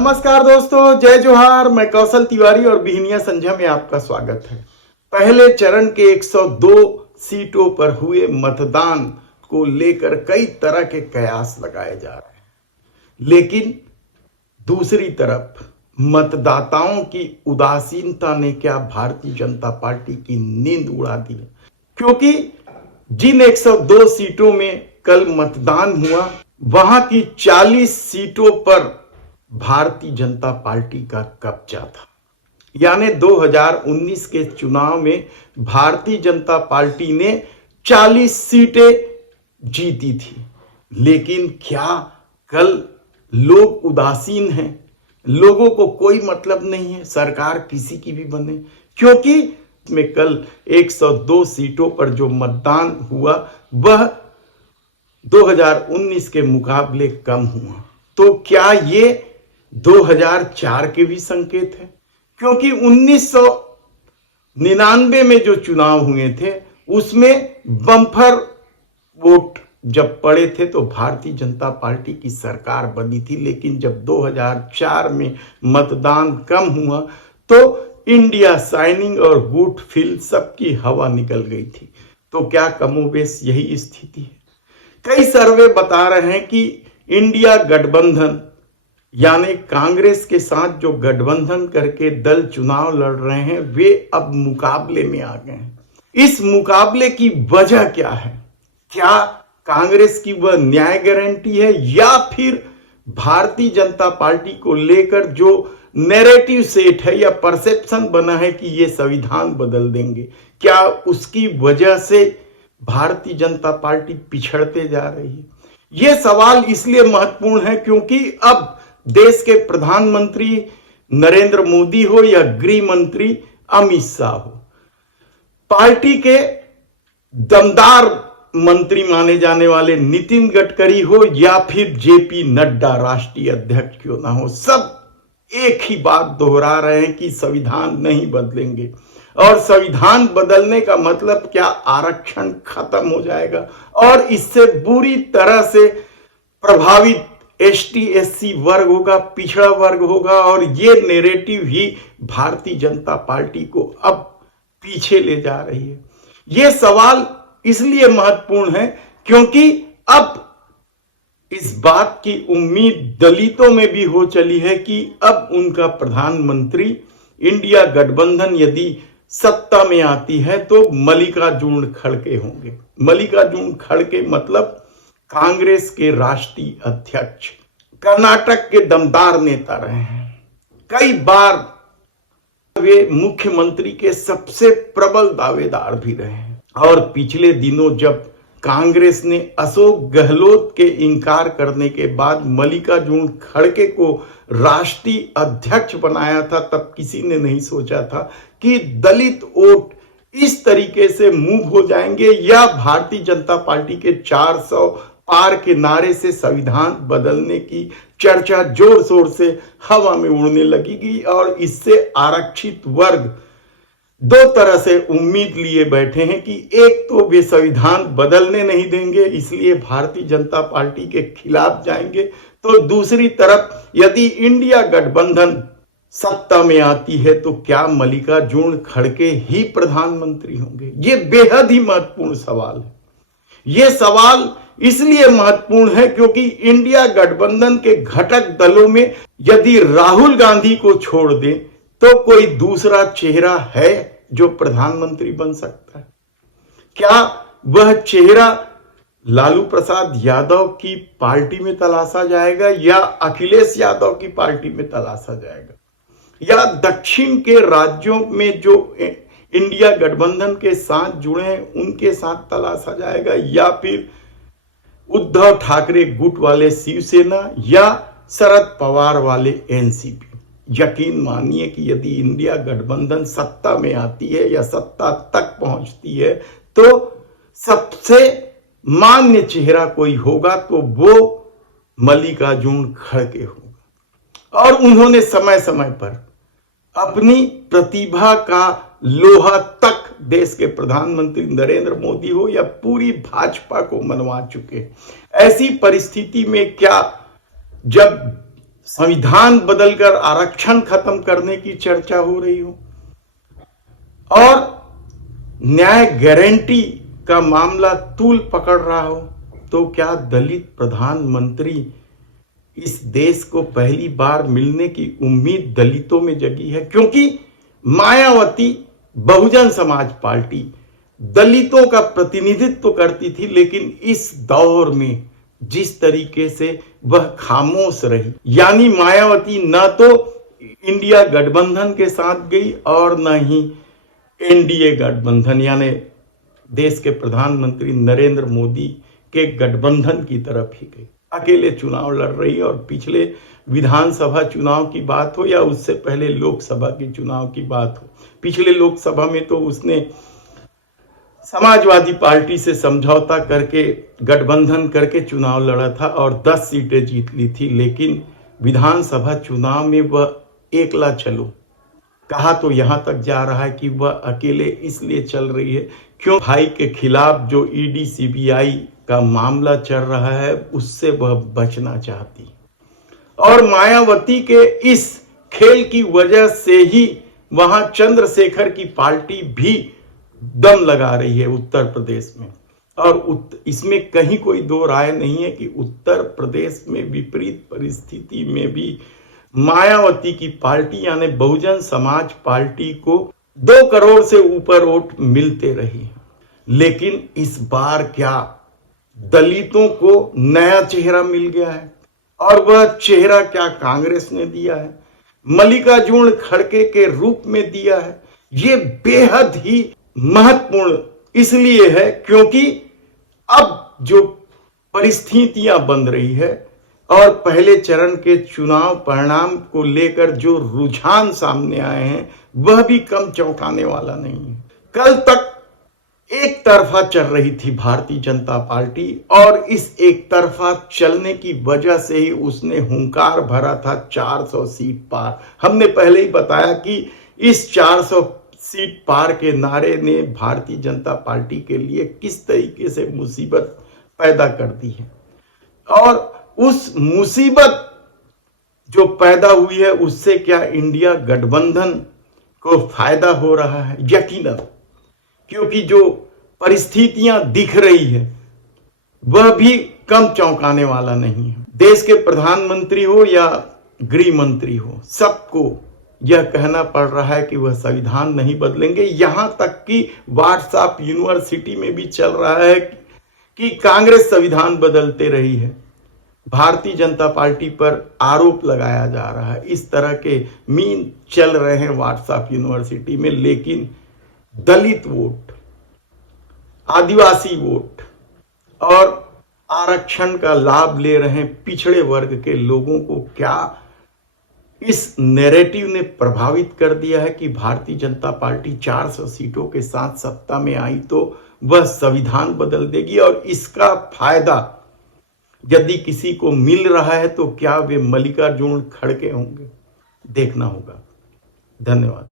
नमस्कार दोस्तों, जय जोहार। मैं कौशल तिवारी और बिहनिया संझा में आपका स्वागत है। पहले चरण के 102 सीटों पर हुए मतदान को लेकर कई तरह के कयास लगाए जा रहे हैं, लेकिन दूसरी तरफ मतदाताओं की उदासीनता ने क्या भारतीय जनता पार्टी की नींद उड़ा दी है। क्योंकि जिन 102 सीटों में कल मतदान हुआ, वहां की 40 सीटों पर भारतीय जनता पार्टी का कब्जा था। यानी 2019 के चुनाव में भारतीय जनता पार्टी ने 40 सीटें जीती थी। लेकिन क्या कल लोग उदासीन हैं? लोगों को कोई मतलब नहीं है सरकार किसी की भी बने, क्योंकि में कल 102 सीटों पर जो मतदान हुआ वह 2019 के मुकाबले कम हुआ। तो क्या ये 2004 के भी संकेत है? क्योंकि 1999 में जो चुनाव हुए थे उसमें बम्पर वोट जब पड़े थे तो भारतीय जनता पार्टी की सरकार बनी थी, लेकिन जब 2004 में मतदान कम हुआ तो इंडिया शाइनिंग और गुड फील सबकी हवा निकल गई थी। तो क्या कमोबेश यही स्थिति है? कई सर्वे बता रहे हैं कि इंडिया गठबंधन यानी कांग्रेस के साथ जो गठबंधन करके दल चुनाव लड़ रहे हैं वे अब मुकाबले में आ गए हैं। इस मुकाबले की वजह क्या है? क्या कांग्रेस की वह न्याय गारंटी है या फिर भारतीय जनता पार्टी को लेकर जो नैरेटिव सेट है या परसेप्शन बना है कि ये संविधान बदल देंगे, क्या उसकी वजह से भारतीय जनता पार्टी पिछड़ते जा रही है? यह सवाल इसलिए महत्वपूर्ण है क्योंकि अब देश के प्रधानमंत्री नरेंद्र मोदी हो या गृह मंत्री अमित शाह हो, पार्टी के दमदार मंत्री माने जाने वाले नितिन गडकरी हो या फिर जेपी नड्डा राष्ट्रीय अध्यक्ष क्यों ना हो, सब एक ही बात दोहरा रहे हैं कि संविधान नहीं बदलेंगे। और संविधान बदलने का मतलब क्या? आरक्षण खत्म हो जाएगा और इससे बुरी तरह से प्रभावित एसटी एससी वर्ग होगा, पिछड़ा वर्ग होगा, और ये नैरेटिव ही भारतीय जनता पार्टी को अब पीछे ले जा रही है। ये सवाल इसलिए महत्वपूर्ण है क्योंकि अब इस बात की उम्मीद दलितों में भी हो चली है कि अब उनका प्रधानमंत्री इंडिया गठबंधन यदि सत्ता में आती है तो मल्लिकार्जुन खड़गे होंगे। मल्लिकार्जुन खड़गे मतलब कांग्रेस के राष्ट्रीय अध्यक्ष, कर्नाटक के दमदार नेता रहे हैं। कई बार वे मुख्यमंत्री के सबसे प्रबल दावेदार भी रहे हैं। और पिछले दिनों जब कांग्रेस ने अशोक गहलोत के इनकार करने के बाद मल्लिकार्जुन खड़गे को राष्ट्रीय अध्यक्ष बनाया था, तब किसी ने नहीं सोचा था कि दलित वोट इस तरीके से मूव हो जाएंगे या भारतीय जनता पार्टी के 400 पार के नारे से संविधान बदलने की चर्चा जोर शोर से हवा में उड़ने लगेगी। और इससे आरक्षित वर्ग दो तरह से उम्मीद लिए बैठे हैं कि एक तो वे संविधान बदलने नहीं देंगे इसलिए भारतीय जनता पार्टी के खिलाफ जाएंगे, तो दूसरी तरफ यदि इंडिया गठबंधन सत्ता में आती है तो क्या मल्लिकार्जुन खड़गे ही प्रधानमंत्री होंगे? ये बेहद ही महत्वपूर्ण सवाल है। ये सवाल इसलिए महत्वपूर्ण है क्योंकि इंडिया गठबंधन के घटक दलों में यदि राहुल गांधी को छोड़ दें तो कोई दूसरा चेहरा है जो प्रधानमंत्री बन सकता है? क्या वह चेहरा लालू प्रसाद यादव की पार्टी में तलाशा जाएगा या अखिलेश यादव की पार्टी में तलाशा जाएगा, या दक्षिण के राज्यों में जो इंडिया गठबंधन के साथ जुड़े हैं उनके साथ तलाशा जाएगा, या फिर उद्धव ठाकरे गुट वाले शिवसेना या शरद पवार वाले एनसीपी? यकीन मानिए कि यदि इंडिया गठबंधन सत्ता में आती है या सत्ता तक पहुंचती है तो सबसे मान्य चेहरा कोई होगा तो वो मल्लिकार्जुन खड़गे होगा। और उन्होंने समय समय पर अपनी प्रतिभा का लोहा तक देश के प्रधानमंत्री नरेंद्र मोदी हो या पूरी भाजपा को मनवा चुके। ऐसी परिस्थिति में क्या जब संविधान बदलकर आरक्षण खत्म करने की चर्चा हो रही हो और न्याय गारंटी का मामला तूल पकड़ रहा हो, तो क्या दलित प्रधानमंत्री इस देश को पहली बार मिलने की उम्मीद दलितों में जगी है? क्योंकि मायावती बहुजन समाज पार्टी दलितों का प्रतिनिधित्व करती थी, लेकिन इस दौर में जिस तरीके से वह खामोश रही, यानी मायावती न तो इंडिया गठबंधन के साथ गई और न ही एनडीए गठबंधन यानी देश के प्रधानमंत्री नरेंद्र मोदी के गठबंधन की तरफ ही गई, अकेले चुनाव लड़ रही। और पिछले विधानसभा चुनाव की बात हो या उससे पहले लोकसभा के चुनाव की बात हो, पिछले लोकसभा में तो उसने समाजवादी पार्टी से समझौता करके गठबंधन करके चुनाव लड़ा था और 10 सीटें जीत ली थी, लेकिन विधानसभा चुनाव में वह एकला चलो, कहा तो यहां तक जा रहा है कि वह अकेले इसलिए चल रही है क्यों भाई के खिलाफ जो ईडी सीबीआई का मामला चल रहा है उससे वह बचना चाहती। और मायावती के इस खेल की वजह से ही वहां चंद्रशेखर की पार्टी भी दम लगा रही है उत्तर प्रदेश में। और इसमें कहीं कोई दो राय नहीं है कि उत्तर प्रदेश में विपरीत परिस्थिति में भी मायावती की पार्टी यानी बहुजन समाज पार्टी को 2 करोड़ से ऊपर वोट मिलते रहे। लेकिन इस बार क्या दलितों को नया चेहरा मिल गया है? और वह चेहरा क्या कांग्रेस ने दिया है? मल्लिकार्जुन खड़गे के रूप में दिया है। ये बेहद ही महत्वपूर्ण इसलिए है क्योंकि अब जो परिस्थितियां बन रही है और पहले चरण के चुनाव परिणाम को लेकर जो रुझान सामने आए हैं वह भी कम चौंकाने वाला नहीं है। कल तक एक तरफा चल रही थी भारतीय जनता पार्टी और इस एक तरफा चलने की वजह से ही उसने हुंकार भरा था 400 सीट पार। हमने पहले ही बताया कि इस 400 सीट पार के नारे ने भारतीय जनता पार्टी के लिए किस तरीके से मुसीबत पैदा कर दी है। और उस मुसीबत जो पैदा हुई है उससे क्या इंडिया गठबंधन को फायदा हो रहा है? यकीनन, क्योंकि जो परिस्थितियां दिख रही है वह भी कम चौंकाने वाला नहीं है। देश के प्रधानमंत्री हो या गृह मंत्री हो, सबको यह कहना पड़ रहा है कि वह संविधान नहीं बदलेंगे। यहां तक कि व्हाट्सएप यूनिवर्सिटी में भी चल रहा है कि कांग्रेस संविधान बदलते रही है। भारतीय जनता पार्टी पर आरोप लगाया जा रहा है। इस तरह के मीम चल रहे हैं व्हाट्सएप यूनिवर्सिटी में। लेकिन दलित वोट, आदिवासी वोट और आरक्षण का लाभ ले रहे पिछड़े वर्ग के लोगों को क्या इस नैरेटिव ने प्रभावित कर दिया है कि भारतीय जनता पार्टी 400 सीटों के साथ सत्ता में आई तो वह संविधान बदल देगी? और इसका फायदा यदि किसी को मिल रहा है तो क्या वे मल्लिकार्जुन खड़गे होंगे? देखना होगा। धन्यवाद।